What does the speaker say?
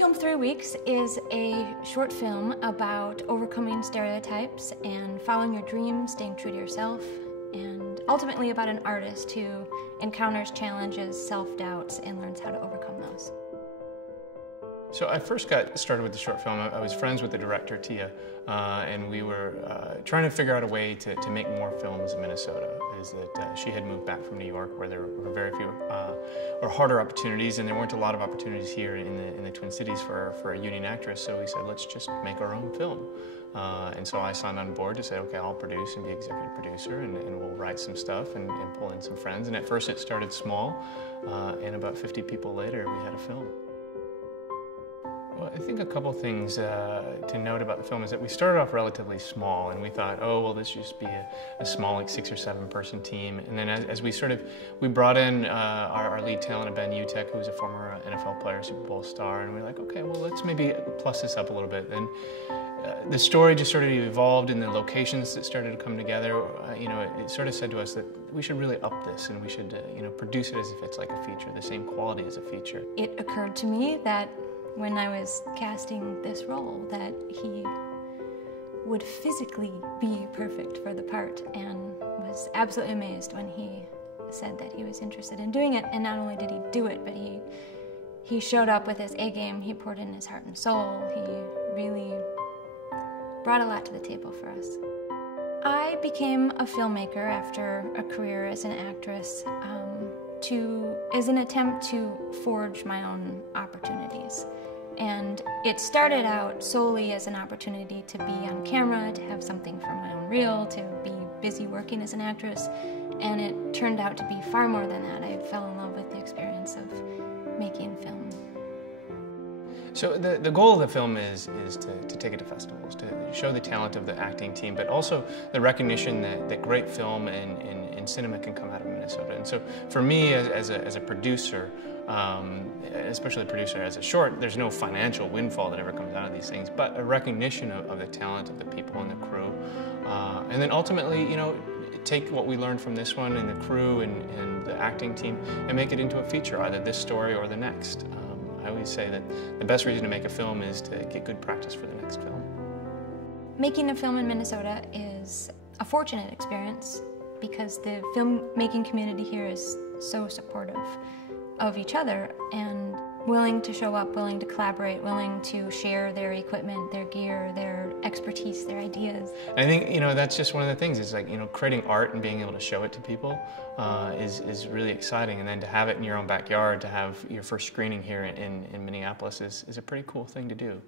Film 3 Weeks is a short film about overcoming stereotypes and following your dreams, staying true to yourself, and ultimately about an artist who encounters challenges, self-doubts, and learns how to overcome those. So I first got started with the short film. I was friends with the director, Tia, and we were trying to figure out a way to make more films in Minnesota. Is that she had moved back from New York, where there were very few or harder opportunities, and there weren't a lot of opportunities here in the Twin Cities for a union actress. So we said, let's just make our own film. And so I signed on board to say, okay, I'll produce and be executive producer, and we'll write some stuff and pull in some friends. And at first it started small, and about 50 people later, we had a film. Well, I think a couple things to note about the film is that we started off relatively small, and we thought, oh, well, this should just be a small, like 6 or 7 person team. And then as we brought in our lead talent, Ben Utek, who was a former NFL player, Super Bowl star, and we were like, okay, well, let's maybe plus this up a little bit. And the story just sort of evolved, and the locations that started to come together, it sort of said to us that we should really up this, and we should, produce it as if it's like a feature, the same quality as a feature. It occurred to me that when I was casting this role, that he would physically be perfect for the part, and was absolutely amazed when he said that he was interested in doing it. And not only did he do it, but he showed up with his A game. He poured in his heart and soul. He really brought a lot to the table for us. I became a filmmaker after a career as an actress as an attempt to forge my own opportunities. And it started out solely as an opportunity to be on camera, to have something for my own reel, to be busy working as an actress. And it turned out to be far more than that. I fell in love with the experience of making film. So the goal of the film is to take it to festivals, to show the talent of the acting team, but also the recognition that great film and cinema can come out of Minnesota. And so for me, as a producer, especially a producer as a short, there's no financial windfall that ever comes out of these things, but a recognition of the talent of the people and the crew. And then ultimately, take what we learned from this one and the crew and the acting team and make it into a feature, either this story or the next. I always say that the best reason to make a film is to get good practice for the next film. Making a film in Minnesota is a fortunate experience because the filmmaking community here is so supportive of each other and willing to show up, willing to collaborate, willing to share their equipment, their gear, their expertise, their ideas. I think, that's just one of the things. It's like, creating art and being able to show it to people is really exciting. And then to have it in your own backyard, to have your first screening here in Minneapolis is a pretty cool thing to do.